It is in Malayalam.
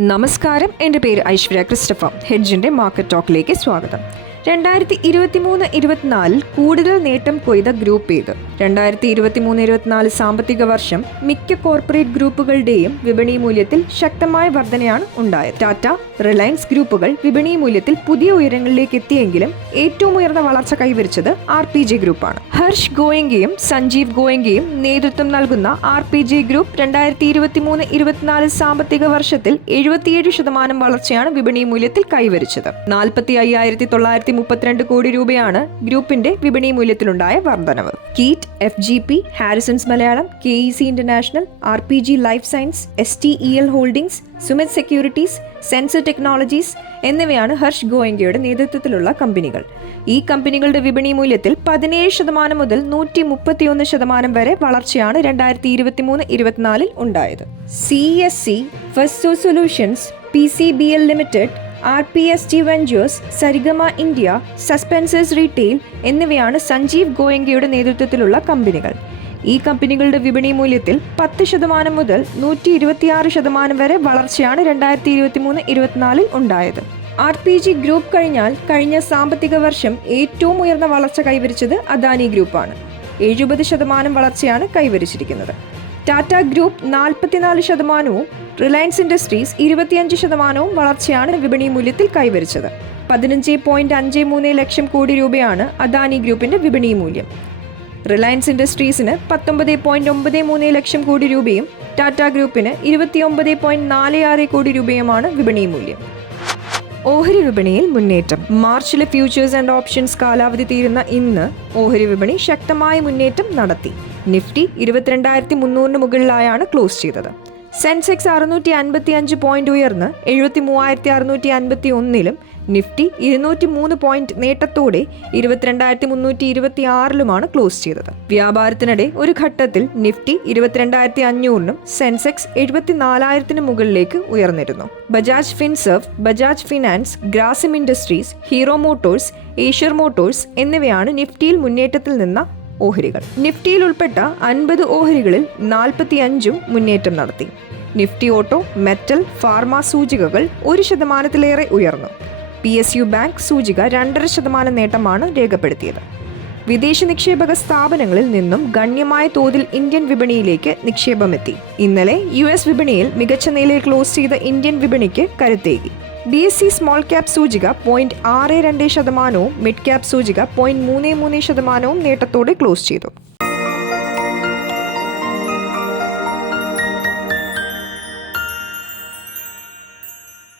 നമസ്കാരം. എന്റെ പേര് ഐശ്വര്യ ക്രിസ്റ്റഫ. ഹെഡ്ജിന്റെ മാർക്കറ്റ് ടോക്കിലേക്ക് സ്വാഗതം. രണ്ടായിരത്തി ഇരുപത്തി മൂന്ന് ഇരുപത്തിനാലിൽ കൂടുതൽ നേട്ടം കൊയ്ത ഗ്രൂപ്പ് ഏത്? രണ്ടായിരത്തി ഇരുപത്തി മൂന്ന് ഇരുപത്തിനാല് സാമ്പത്തിക വർഷം മിക്ക കോർപ്പറേറ്റ് ഗ്രൂപ്പുകളുടെയും വിപണി മൂല്യത്തിൽ ശക്തമായ വർധനയാണ് ഉണ്ടായത്. ടാറ്റ റിലയൻസ് ഗ്രൂപ്പുകൾ വിപണി മൂല്യത്തിൽ പുതിയ ഉയരങ്ങളിലേക്ക് എത്തിയെങ്കിലും ഏറ്റവും ഉയർന്ന വളർച്ച കൈവരിച്ചത് ആർ പി ജി ഗ്രൂപ്പാണ്. ഹർഷ് ഗോയങ്കയും സഞ്ജീവ് ഗോയങ്കയും നേതൃത്വം നൽകുന്ന ആർ പി ജി ഗ്രൂപ്പ് രണ്ടായിരത്തി ഇരുപത്തി മൂന്ന് ഇരുപത്തിനാല് സാമ്പത്തിക വർഷത്തിൽ എഴുപത്തിയേഴ് ശതമാനം വളർച്ചയാണ് വിപണി മൂല്യത്തിൽ കൈവരിച്ചത്. നാൽപ്പത്തി അയ്യായിരത്തി തൊള്ളായിരത്തി മുപ്പത്തിരണ്ട് കോടി രൂപയാണ് ഗ്രൂപ്പിന്റെ വിപണി മൂല്യത്തിലുണ്ടായ വർധനവ്. CEAT F G P Harrisons Malayalam K E C international R P G life science S T E L holdings Summit securities Zensar technologies എന്നിവയാണ് ഹർഷ് ഗോയങ്കയുടെ നേതൃത്വത്തിലുള്ള കമ്പനികൾ. ഈ കമ്പനികളുടെ വിപണി മൂല്യത്തിൽ പതിനേഴ് ശതമാനം മുതൽ നൂറ്റി മുപ്പത്തിയൊന്ന് ശതമാനം വരെ വളർച്ചയാണ് രണ്ടായിരത്തി ഇരുപത്തി മൂന്ന് ഇരുപത്തിനാലിൽ ഉണ്ടായത്. C S C ഫസ്റ്റോ solutions P C B L limited R P S T ventures Saregama India Spencer's retail എന്നിവയാണ് സഞ്ജീവ് ഗോയങ്കയുടെ നേതൃത്വത്തിലുള്ള കമ്പനികൾ. ഈ കമ്പനികളുടെ വിപണി മൂല്യത്തിൽ പത്ത് ശതമാനം മുതൽ നൂറ്റി ഇരുപത്തിയാറ് ശതമാനം വരെ വളർച്ചയാണ് രണ്ടായിരത്തി ഇരുപത്തി മൂന്ന് ഇരുപത്തിനാലിൽ ഉണ്ടായത്. ആർ പി ജി ഗ്രൂപ്പ് കഴിഞ്ഞാൽ കഴിഞ്ഞ സാമ്പത്തിക വർഷം ഏറ്റവും ഉയർന്ന വളർച്ച കൈവരിച്ചത് അദാനി ഗ്രൂപ്പാണ്. എഴുപത് ശതമാനം വളർച്ചയാണ് കൈവരിച്ചിരിക്കുന്നത്. ടാറ്റ ഗ്രൂപ്പ് നാൽപ്പത്തിനാല് ശതമാനവും റിലയൻസ് ഇൻഡസ്ട്രീസ് ഇരുപത്തിയഞ്ച് ശതമാനവും വളർച്ചയാണ് വിപണി മൂല്യത്തിൽ കൈവരിച്ചത്. പതിനഞ്ച് പോയിന്റ് അഞ്ച് മൂന്ന് ലക്ഷം കോടി രൂപയാണ് അദാനി ഗ്രൂപ്പിന്റെ വിപണി മൂല്യം. റിലയൻസ് ഇൻഡസ്ട്രീസിന് പത്തൊമ്പത് പോയിന്റ് ഒമ്പത് മൂന്ന് ലക്ഷം കോടി രൂപയും ടാറ്റ ഗ്രൂപ്പിന് ഇരുപത്തിയൊമ്പത് പോയിന്റ് നാല് ആറ് കോടി രൂപയുമാണ് വിപണി മൂല്യം. ഓഹരി വിപണിയിൽ മുന്നേറ്റം. മാർച്ചിലെ ഫ്യൂച്ചേഴ്സ് ആൻഡ് ഓപ്ഷൻസ് കാലാവധി തീരുന്ന ഇന്ന് ഓഹരി വിപണി ശക്തമായ മുന്നേറ്റം നടത്തി. നിഫ്റ്റി ഇരുപത്തിരണ്ടായിരത്തി മുന്നൂറിന് മുകളിലായാണ് ക്ലോസ് ചെയ്തത്. സെൻസെക്സ് അറുന്നൂറ്റി അൻപത്തി അഞ്ച് പോയിന്റ് ഉയർന്ന് എഴുപത്തി മൂവായിരത്തി അറുന്നൂറ്റി അൻപത്തി ഒന്നിലും നിഫ്റ്റി ഇരുന്നൂറ്റി മൂന്ന് പോയിന്റ് നേട്ടത്തോടെ ഇരുപത്തിരണ്ടായിരത്തി മുന്നൂറ്റി ഇരുപത്തി ആറിലുമാണ് ക്ലോസ് ചെയ്തത്. വ്യാപാരത്തിനിടെ ഒരു ഘട്ടത്തിൽ നിഫ്റ്റി ഇരുപത്തിരണ്ടായിരത്തി അഞ്ഞൂറിനും സെൻസെക്സ് എഴുപത്തിനാലായിരത്തിന് മുകളിലേക്ക് ഉയർന്നിരുന്നു. Bajaj Finserv Bajaj finance Grasim industries Hero motors Eicher motors എന്നിവയാണ് നിഫ്റ്റിയിൽ മുന്നേറ്റത്തിൽ നിന്ന ഓഹരികൾ. നിഫ്റ്റിയിൽ ഉൾപ്പെട്ട അൻപത് ഓഹരികളിൽ നാൽപ്പത്തി അഞ്ചും മുന്നേറ്റം നടത്തി. നിഫ്റ്റി ഓട്ടോ മെറ്റൽ ഫാർമ സൂചികകൾ ഒരു ശതമാനത്തിലേറെ ഉയർന്നു. പി എസ് യു ബാങ്ക് സൂചിക രണ്ടര ശതമാനം നേട്ടമാണ് രേഖപ്പെടുത്തിയത്. വിദേശ നിക്ഷേപക സ്ഥാപനങ്ങളിൽ നിന്നും ഗണ്യമായ തോതിൽ ഇന്ത്യൻ വിപണിയിലേക്ക് നിക്ഷേപമെത്തി. ഇന്നലെ യു എസ് വിപണിയിൽ മികച്ച നിലയിൽ ക്ലോസ് ചെയ്ത ഇന്ത്യൻ വിപണിക്ക് കരുത്തേകി. B S C small cap സൂചിക പോയിന്റ് ആറ് രണ്ട് ശതമാനവും മിഡ് ക്യാപ് സൂചിക പോയിന്റ് മൂന്ന് മൂന്ന് ശതമാനവും നേട്ടത്തോടെ ക്ലോസ് ചെയ്തു.